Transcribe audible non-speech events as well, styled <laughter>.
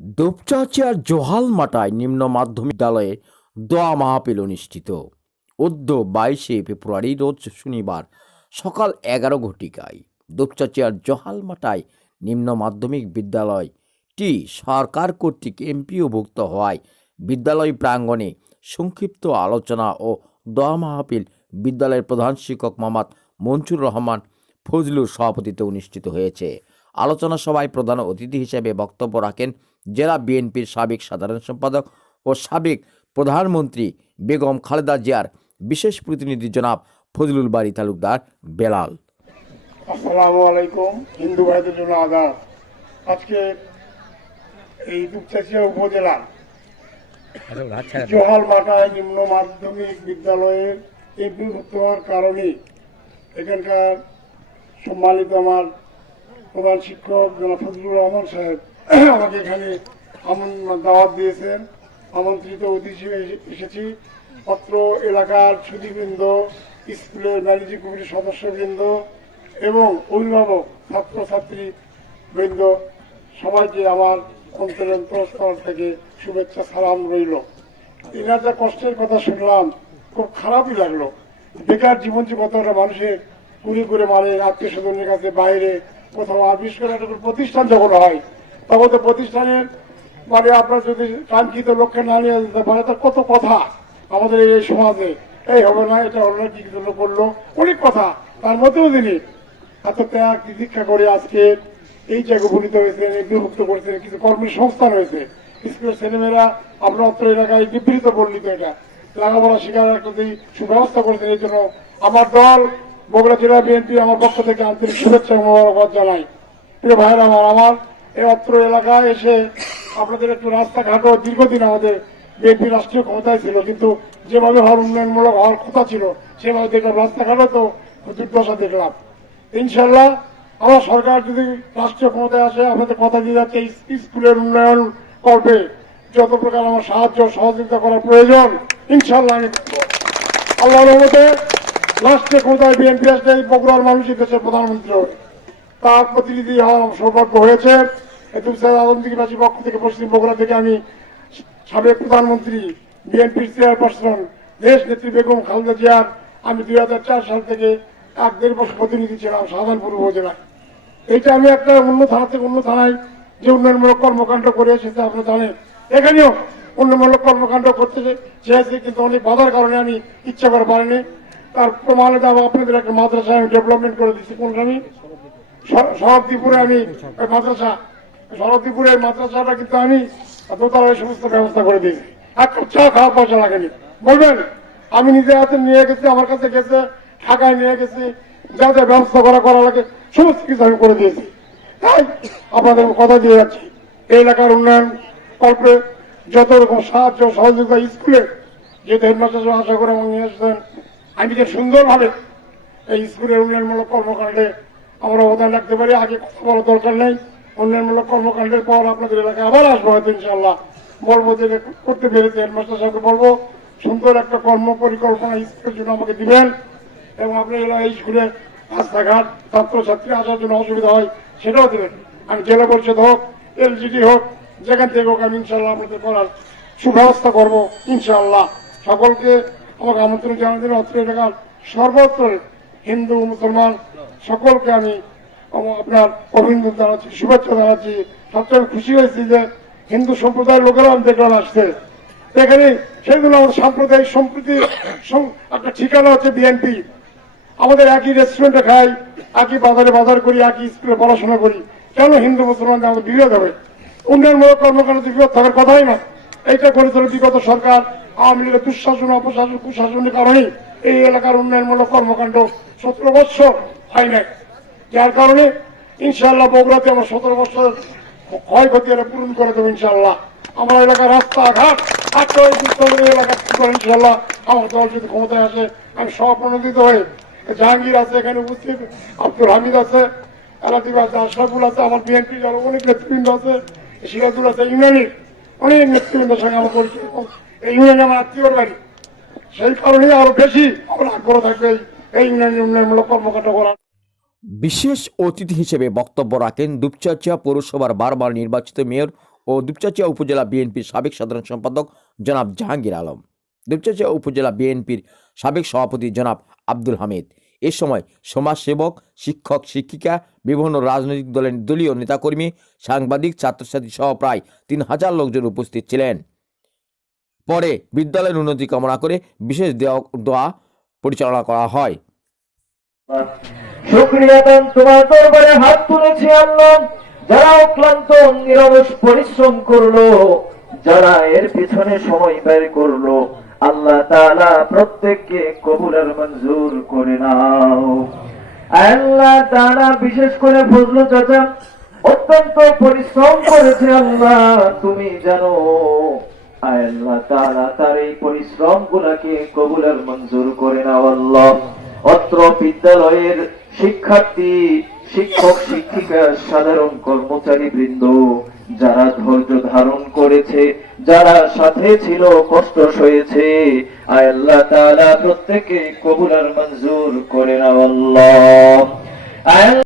দুপচাচিয়ার জোহাল মাটায় নিম্ন মাধ্যমিক বিদ্যালয়ে দোয়া মাহাপিল অনুষ্ঠিত উদ্য বাইশে ফেব্রুয়ারি রোজ শনিবার সকাল এগারো ঘটিকায় দুপচাচিয়ার জোহাল মাটায় নিম্ন মাধ্যমিক বিদ্যালয়টি সরকার কর্তৃক এমপিওভুক্ত হওয়ায় বিদ্যালয় প্রাঙ্গণে সংক্ষিপ্ত আলোচনা ও দোয়া মাহফিল বিদ্যালয়ের প্রধান শিক্ষক মোহাম্মদ মনসুর রহমান ফজলুর সভাপতিত্বে অনুষ্ঠিত হয়েছে। আলোচনা সভায় প্রধান অতিথি হিসেবে বক্তব্য রাখেন জেলা বিএনপির সাবেক সাধারণ সম্পাদক ও সাবেক প্রধানমন্ত্রী বেগম খালেদা জিয়ার বিশেষ প্রতিনিধি জনাব ফজলুল বাড়ি তালুকদার বেলাল। আসসালামু আলাইকুম, হিন্দু ভাইদের জন্য আজকে এই জোহাল মাটায় নিম্ন মাধ্যমিক বিদ্যালয়ের এই হওয়ার কারণে এখানকার সম্মানিত আমার প্রধান শিক্ষক জনাব ফজলুর রহমান সাহেব, <clears throat> আমাকে এখানে দাওয়াত দিয়েছেন। আমন্ত্রিত অতিথি এসে- এসেছি। অত্র এলাকার সুদীবৃন্দ স্কুলের ম্যানেজিং কমিটির সদস্যবৃন্দ এবং অভিভাবক, ছাত্রছাত্রী বৃন্দ, সবাইকে আমার অন্তরন্তর থেকে শুভেচ্ছা, সালাম রইল। এনার যা কষ্টের কথা শুনলাম, খুব খারাপই লাগল। বেকার জীবন যে কতটা মানুষের কুড়ি করে মারে আত্মীয় স্বজনের কাছে বাইরে কোথাও আর বিশেষ করে একটা প্রতিষ্ঠান যখন হয়, তখন তো প্রতিষ্ঠানের মানে আপনার যদি কাঙ্ক্ষিত লক্ষ্যে না নিয়ে যেতে পারে তার কত কথা আমাদের এই সমাজে। এই হবে না, এটা হলো না, কি জন্য করল? অনেক কথা। তার মধ্যেও তিনি এত ত্যাগ দীক্ষা করে আজকে এই জায়গা উপনীত হয়েছে বিভক্ত করেছে কিছু কর্মী সংস্থান হয়েছে স্কুলের ছেলেমেয়েরা আপনার অত্র এলাকায় বিবৃত বর্ণিত এটা। লেখাপড়া শিকার একটা সুব্যবস্থা করেছেন, এই জন্য আমার দল বগুড়া জেলা বিএনপি আমার পক্ষ থেকে আন্তরিক শুভেচ্ছা এবং মোবারকবাদ জানাই। প্রিয় ভাইয়েরা, আমার আমার এই অত্র এলাকায় এসে আপনাদের একটু রাস্তাঘাটও দীর্ঘদিন আমাদের বিএনপি রাষ্ট্রীয় ক্ষমতায় ছিল, কিন্তু যেভাবে হওয়ার উন্নয়নমূলক হওয়ার কথা ছিল, সেভাবে দেখলাম রাস্তাঘাটও তো দুর্দশা দেখলাম। ইনশাল্লাহ আমার সরকার যদি রাষ্ট্রীয় ক্ষমতায় আসে আমাদের কথা দিয়ে যাচ্ছে স্কুলের উন্নয়ন করবে। যত প্রকার আমার সাহায্য সহযোগিতা করার প্রয়োজন ইনশাল্লাহ আমি। আল্লাহর রহমতে রাষ্ট্রীয় ক্ষমতায় বিএনপি আসলে বগুড়ার মানুষই দেশের প্রধানমন্ত্রী হবে। তার প্রতিনিধি হওয়ার সৌভাগ্য হয়েছে। এতুল স্যার পক্ষ থেকে পশ্চিম বগুড়া থেকে আমি সাবেক প্রধানমন্ত্রী, বিএনপির চেয়ারপারসন, দেশ নেত্রী বেগম খালেদা জিয়ার আমি দু হাজার চার সাল থেকে এক দেড় বছর প্রতিনিধি ছিলাম শাহজাহানপুর উপজেলায়। এইটা আমি একটা অন্য থানা থেকে অন্য থানায় যে উন্নয়নমূলক কর্মকাণ্ড করে এসেছে আপনি জানেন। এখানেও উন্নয়নমূলক কর্মকাণ্ড করতে চেয়েছি কিন্তু অনেক বাধার কারণে আমি ইচ্ছা করে পারিনি। তার প্রমাণে দেওয়া আপনাদের একটা মাদ্রাসা আমি ডেভেলপমেন্ট করে দিচ্ছি কোনটা আমি? শরৎদিপুরে আমি মাদ্রাসা। শরৎদিপুরের মাদ্রাসাটা কিন্তু আমি দোতলায় সমস্ত ব্যবস্থা করে দিয়েছি। এক চা খাওয়া পয়সা লাগেনি। বলবেন, আমি নিজে হাতে নিয়ে গেছি, আমার কাছে গেছে, ঢাকায় নিয়ে গেছি, যা যা ব্যবস্থা করা করা লাগে, সমস্ত কিছু আমি করে দিয়েছি। তাই আপনাদের কথা দিয়ে যাচ্ছি। এই এলাকার উন্নয়ন কল্পে যত রকম সাহায্য, সহযোগিতা স্কুলে, যেহেতু হেডমাস্টার আশা করে আমাকে নিয়ে এসেছেন আমি যে সুন্দরভাবে এই স্কুলের উন্নয়নমূলক কর্মকাণ্ডে আমরা অবদান রাখতে পারি, আগে কথা বলার দরকার নেই। উন্নয়নমূলক কর্মকাণ্ডের পর আপনাদের এলাকায় আবার আসব হয়তো ইনশাল্লাহ বলব যে করতে পেরেছি হেডমাস্টার সাহেবকে বলব, সুন্দর একটা কর্ম পরিকল্পনা স্কুলের জন্য আমাকে দিবেন এবং এলাকায় এই স্কুলে রাস্তাঘাট, ছাত্রছাত্রী আসার জন্য অসুবিধা হয়, সেটাও দেবেন। আমি জেলা পরিষদ হোক, এলজিডি হোক, যেখান থেকে হোক আমি ইনশাল্লাহ আপনাদের করার সুব্যবস্থা করব ইনশাল্লাহ সকলকে আমাকে আমন্ত্রণ জানাতেন অত্র এলাকার সর্বত্র হিন্দু, মুসলমান, সকলকে আমি আপনার অভিনন্দন জানাচ্ছি, শুভেচ্ছা জানাচ্ছি। সবচেয়ে খুশি হয়েছি যে হিন্দু সম্প্রদায়ের লোকেরা আমি দেখলাম আসছে। এখানে সেগুলো আমাদের সাম্প্রদায়িক সম্প্রীতি একটা ঠিকানা হচ্ছে বিএনপি আমাদের একই রেস্টুরেন্টে খাই, একই বাজারে বাজার করি, একই স্কুলে পড়াশোনা করি। কেন হিন্দু মুসলমানদের আমাদের বিরোধ হবে? উন্নয়নমূলক কর্মকাণ্ড বিরোধ থাকার কথাই না। এইটা করেছিল বিগত সরকার আওয়ামী লীগের দুঃশাসন, অপশাসন, কুশাসনের কারণেই এই এলাকার উন্নয়নমূলক কর্মকাণ্ড সতেরো বৎসর হয় নাই। যার কারণে ইনশাল্লাহ বগুড়াতে আমার সতেরো বছর ক্ষয়ক্ষতি হলে পূরণ করে দেবো ইনশাল্লাহ আমার এলাকার রাস্তাঘাট ইনশাআল্লাহ আমার দল যদি ক্ষমতায় আসে, আমি স্বপ্রণোদিত হয়ে জাহাঙ্গীর আছে, এখানে উপস্থিত, আব্দুল হামিদ আছে এলাদিব আছে, আশরাফুল আছে, আমার বিএনপি অনেক নেতৃবৃন্দ আছে, সিরাজুল আছে ইউনানির অনেক নেতৃবৃন্দের সঙ্গে আমার পরিচয় এই আমার আত্মীয়র বাড়ি। সেই আরও বেশি আমার আগ্রহ থাকবে এই ইউনিয়নের উন্নয়নমূলক কর্মকাণ্ড করার। বিশেষ অতিথি হিসেবে বক্তব্য রাখেন দুপচাচিয়া পৌরসভার বারবার নির্বাচিত মেয়র ও দুপচাচিয়া উপজেলা বিএনপির সাবেক সাধারণ সম্পাদক জনাব জাহাঙ্গীর আলম। দুপচাচিয়া উপজেলা বিএনপির সাবেক সভাপতি জনাব আব্দুল হামিদ। এ সময় সমাজসেবক, শিক্ষক, শিক্ষিকা, বিভিন্ন রাজনৈতিক দলের দলীয় নেতাকর্মী, সাংবাদিক, ছাত্রছাত্রী সহ প্রায় তিন হাজার লোকজন উপস্থিত ছিলেন। পরে বিদ্যালয়ের উন্নতি কামনা করে বিশেষ দোয়া পরিচালনা করা হয়। আল্লাহ তাআলা বিশেষ করে ফজলু চাচা, অত্যন্ত পরিশ্রম করেছে আল্লাহ, তুমি জানো। আল্লাহ তার এই পরিশ্রম গুলাকে মঞ্জুর করে অত্র বিদ্যালয়ের শিক্ষার্থী, শিক্ষক, শিক্ষিকা, সাধারণ কর্মচারী বৃন্দ, যারা ধৈর্য ধারণ করেছে, যারা সাথে ছিল, কষ্ট সয়েছে আল্লাহ তাআলা প্রত্যেকে কবুলার মঞ্জুর করে নাও